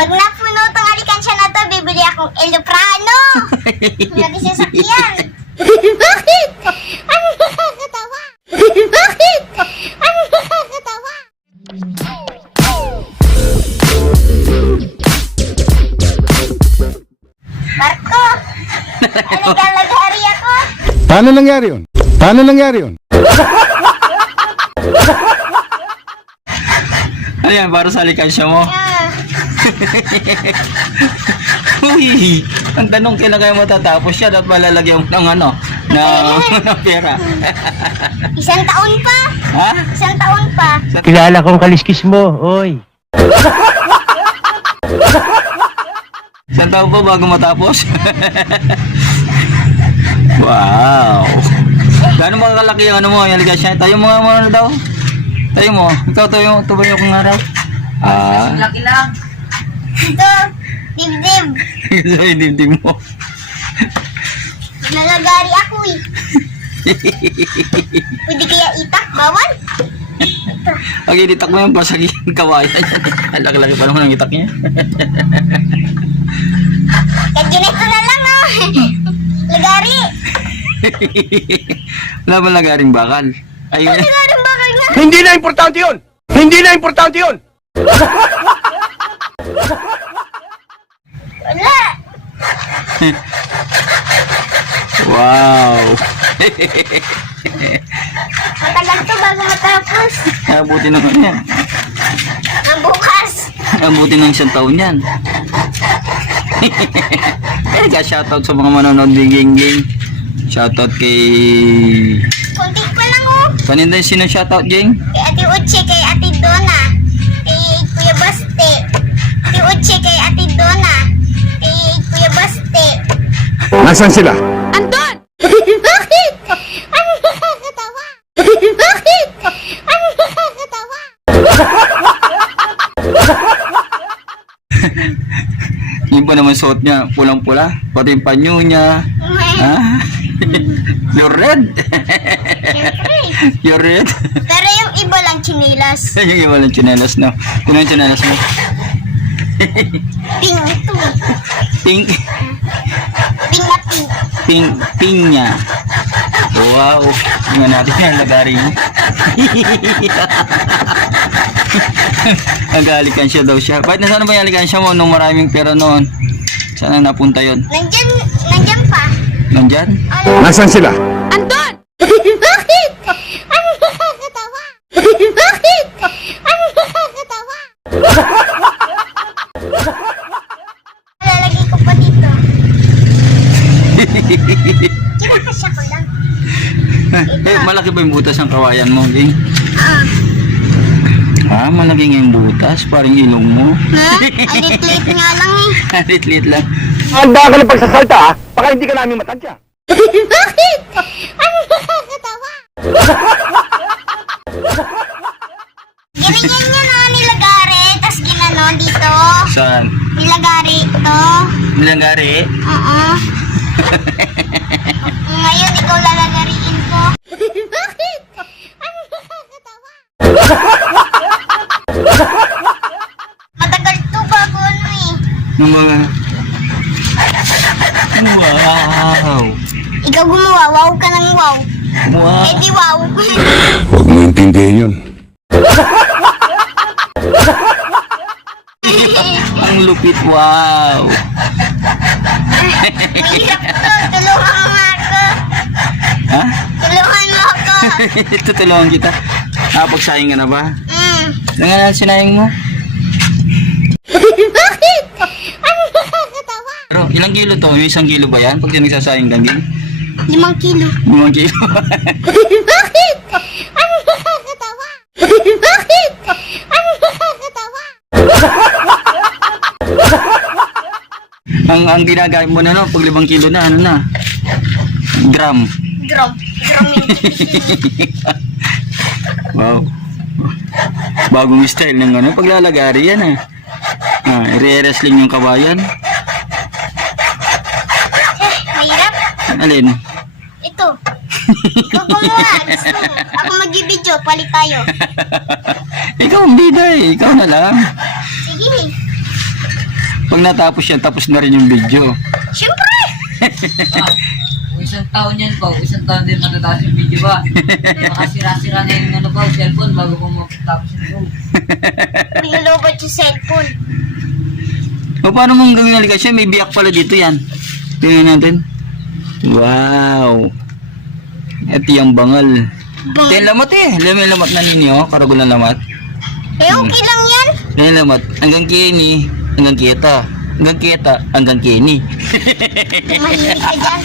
Pag napuno itong alikansya na to, bibili akong eloprano. Lagi sasakyan. Bakit? Ano nakakatawa? Bakit? Ano nakakatawa? Marco, naglalagari ako. Paano nangyari yun? Paano nangyari yun? Ano yan, para sa alikansya mo? Uy, ang tanong, kailan kayo matatapos yan at malalagyan mo ng ano, ng pera? Isang taon pa. Ha? Isang taon pa. Kilala kong kaliskis mo, oy. Isang taon pa bago matapos? Wow! Gano'n mga kalaki yung ano mo, yung alikansya? Tayo mo nga muna daw. Tayo mo. Ikaw tumayo kong araw. Laki lang. Ito, dibdib. Sa dibdib mo. Naglalagari ako eh. Pwede kaya itak? Bawal? Pag initak mo yung pasagin kawayan. Ang laki-laki pa naman ang itak niya. Kahit ganito na lang oh. Lagari. Wala ba lagaring bakal? Ay, Lagaring bakal nga. Hindi na importante yun! Hindi na importante yun! Wala. wow! Matagal to bago matapos. Abuti naman yan. Ang bukas. Abuti ng isang taon yan. Kaya shoutout sa mga manonood ni Ging Ging. Shoutout kay... Kunti pa lang oh. Kanina yung sino shoutout, Ging? Kay Ate Uche, kay Ate Donna. Kay Kuya Baste. Ate Uche, kay Ate Donna. Kay Kuya Baste. Nasaan sila? Andon! Bakit? Ano nakakatawa? Bakit? Ano nakakatawa? Yung pa naman suot niya, pulang-pula. Pati yung panyo niya. Ha? You're red. Siyempre. You're red. Pero yung iba lang chinilas. Yung iba lang chinelas, no? Ano yung chinelas mo? Pink ito eh. Pink. Pink na pink. Pink niya. Wow. Tingnan natin yung lagari mo. Nag-alikansya daw siya. Bakit nasaan ba yung alikansya mo nung maraming pera noon? Saan na napunta yun? Nandyan pa. Nandyan? Nasaan sila? Andon! Bakit? Ano nakakatawa? Bakit? Ano nakakatawa? Lalagay ko pa dito. Kinakasya ko lang. Malaki ba yung butas ng kawayan mo, Ging? Ah. Malaki nga yung butas. Parang ilong mo. Ha? Alit-lit nga lang eh. Lit-lit lang. Handa ka ng pagsasalta ha? Baka hindi ka namin matadya. Bakit? Ano nakakatawa? Ganyan yun oh, nilagari. Tapos ginanon dito. Saan? Nilagari ito. Nilagari? Oo. Ngayon, ikaw lalagariin ko. Bakit? Ano nakakatawa? Matagal to bago ano eh. Nung mga... Wow! Ikaw gumawa, wow ka ng wow. Wow! Eh di wow. Huwag mo intindihin yun. Ang lupit, wow! Mahirap to, tulungan mo ako. Ha? Tulungan mo ako. Tutulungan kita. Pagsayang ka na ba? Mm. Sinayang mo? Bakit? Ano nakakatawa? Pero ilang kilo to? Yung 1 kilo ba yan? Pag di nagsasayang kang Ging? 5 kilo. 5 kilo? Bakit? Ano nakakatawa? Bakit? Ano nakakatawa? ang ginagamit mo na no, pag 5 kilo na, ano na? Gram. Gram. Gram yung Wow. Bagong style ng ano, paglalagari yan eh. I-wrestling yung kabayan. Mahirap. Alin? Ito. Ikaw gumawa. Gusto mo. Ako mag-video. Palit tayo. Ikaw ang bida eh. Ikaw na lang. Sige. Pag natapos yan, tapos na rin yung video. Siyempre! Isang taon yan po, isang taon din matataas yung video ba? Makasira-sira na yung ano po, cellphone bago ko matapos yung show. Binulobot yung cellphone. O paano mong gawin halika siya? May biyak pala dito yan. Tingnan natin. Wow. Ito yung bangal. Ito yung lamat eh. May lamat na ninyo. Karagol na lamat. Eh, okay lang yan. Ito yung lamat. Hanggang kini. Hanggang kita. Hanggang kita. Hanggang kini. Mahilig ka dyan.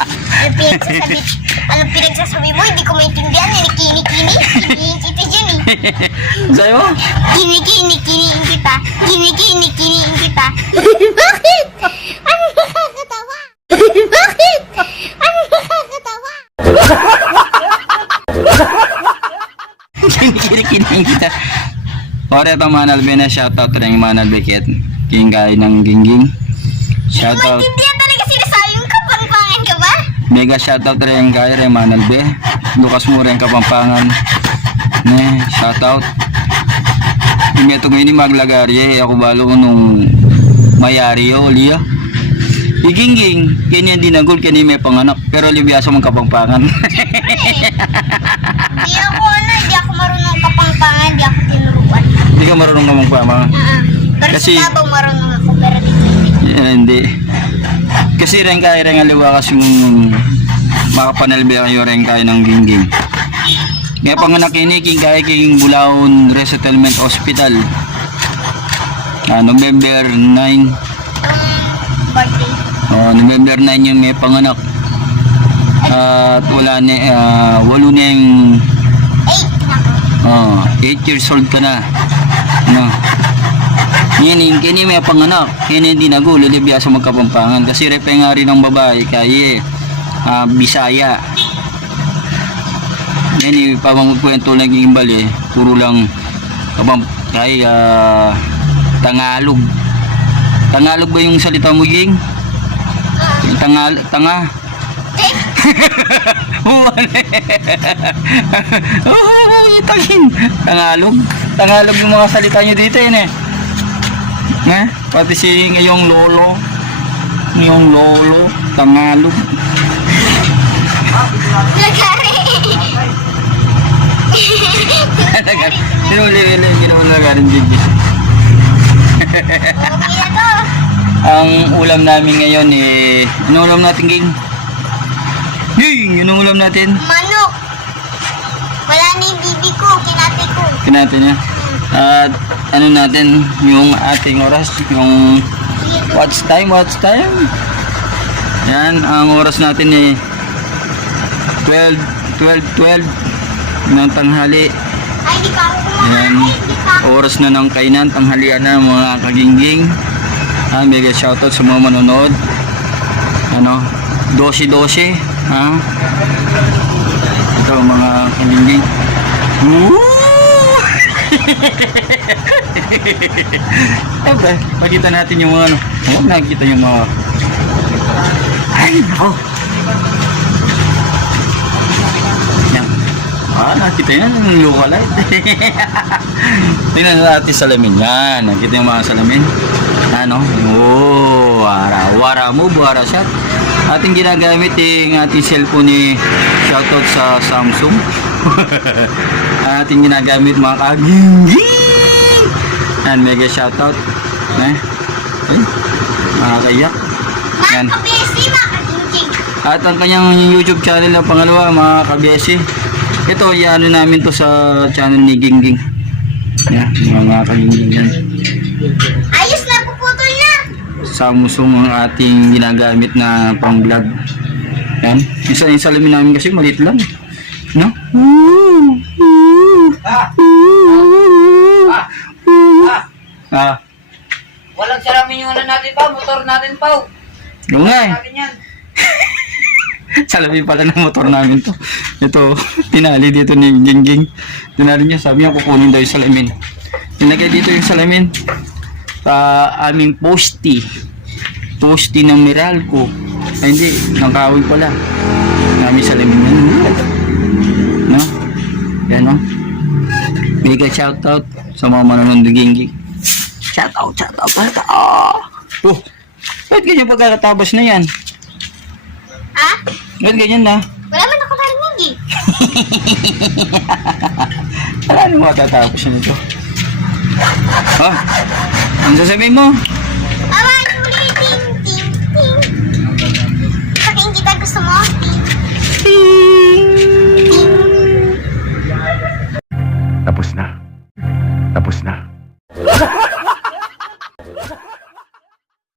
Ano pinagsasabi mo? Hindi ko maintindihan. Kini-kini. Kinihin kita dyan eh. Sa'yo? Kini-kini. Kinihin kita. Kini-kini. Kinihin kita. Bakit? Ano nakakatawa? Bakit? Ano nakakatawa? Kinikinig kita. Ore ito Manalbe na shoutout rin yung Manalbe Ket. King guy ng Gingging. Shoutout. Maintindihan talaga sinasabi mo. Kapangpangan ka ba? Mega shoutout rin yung guy rin Manalbe. Lukas mo rin Kapampangan. Ne, shoutout. Imeto ko ini maglagarye. Ako balo ko nung mayari yo, Lia. Igingging, kanya dinagol, kanya may panganak. Pero libiyasa mong Kapampangan. Hindi ako marunong kapangpangan. Hindi ako tinuruan. Hindi ka marunong Kapampangan. Pero Kasi- sa Davao marunong ako. Pero dito hindi. Hindi. Kasi rin kaya rin aliwakas yung makapanalbi kayo rin kaya ng Gingging. Kaya panganak ini king kaya king Bulaon Resettlement Hospital. November 9. Birthday. November 9 yung may panganak. At wala na, walo na yung 8 na. 8 years old ka na. No. Yan, kini may panganak. Kini hindi nagulo, libya sa magkapampangan. Kasi repe nga rin ng babae, kaya Bisaya. Yan, ipapamagkwento lang yung imbali. Puro lang, kaya Tagalog. Tagalog ba yung salita mo, Ging? Tanga. Tagalog yung mga salita nyo dito yun eh. Pati si ngayong lolo, Tagalog. Lagari. Ginawa na garin Gigi. Okay na to. Ang ulam namin ngayon eh, ano ulam natin, Ging? Ging, ano ulam natin? Manok. Wala na yung bibi ko. Kinate ko. Kinatan niya. At ano natin, yung ating oras, yung watch time. Yan, ang oras natin eh 12 ng tanghali. Ay, hindi pa ako kumakain. Yan, Hindi pa ako. oras na ng kainan, tanghalian na mga kagingging. Mega shoutout sa mga manonood. 12-12. Ito mga kagingging. Woo! Okay, makita natin yung mga nakikita yung mga ay nako. Yan. Nakita yan yung lookalike. Tingnan natin salamin yan. Nakita yung mga salamin. Wara mo, wara shot. Ating ginagamit yung ating cellphone ni shoutout sa Samsung. Ating ginagamit mga kagingging. And mega shoutout. Nakakayak. Yan. Mga kabesi, mga kagingging. At ang kanyang YouTube channel na pangalawa, mga kabesi. Ito, ano namin to sa channel ni Gingging. Yan, mga kagingging yan. Ayos na, puputol na. Samsung ang ating ginagamit na pang vlog. Yan. Yung salamin namin kasi maliit lang. No? Walang salamin yung ano natin pa, motor natin pa. Yung nga eh. Natin yan. Salamin pala ng motor namin to. Ito, tinali dito ni Gingging. Tinali niya, sabi niya kukunin daw yung salamin. Tinagay dito yung salamin. Aming posty ng Meralco. Ay hindi, ng kahoy pala. Aming salamin yan. No? Yan no? Mega shoutout sa mga manonood ng Gingging. Shoutout. Oh, Ba't ganyan pagkakatapos na yan? Ha? Ba't ganyan na? Wala man ako narinig eh. Ano matatapos na ito? Ha? Ano sasabihin mo? Mama, ulitin. Ting, ting. Sakihin kita, gusto mo?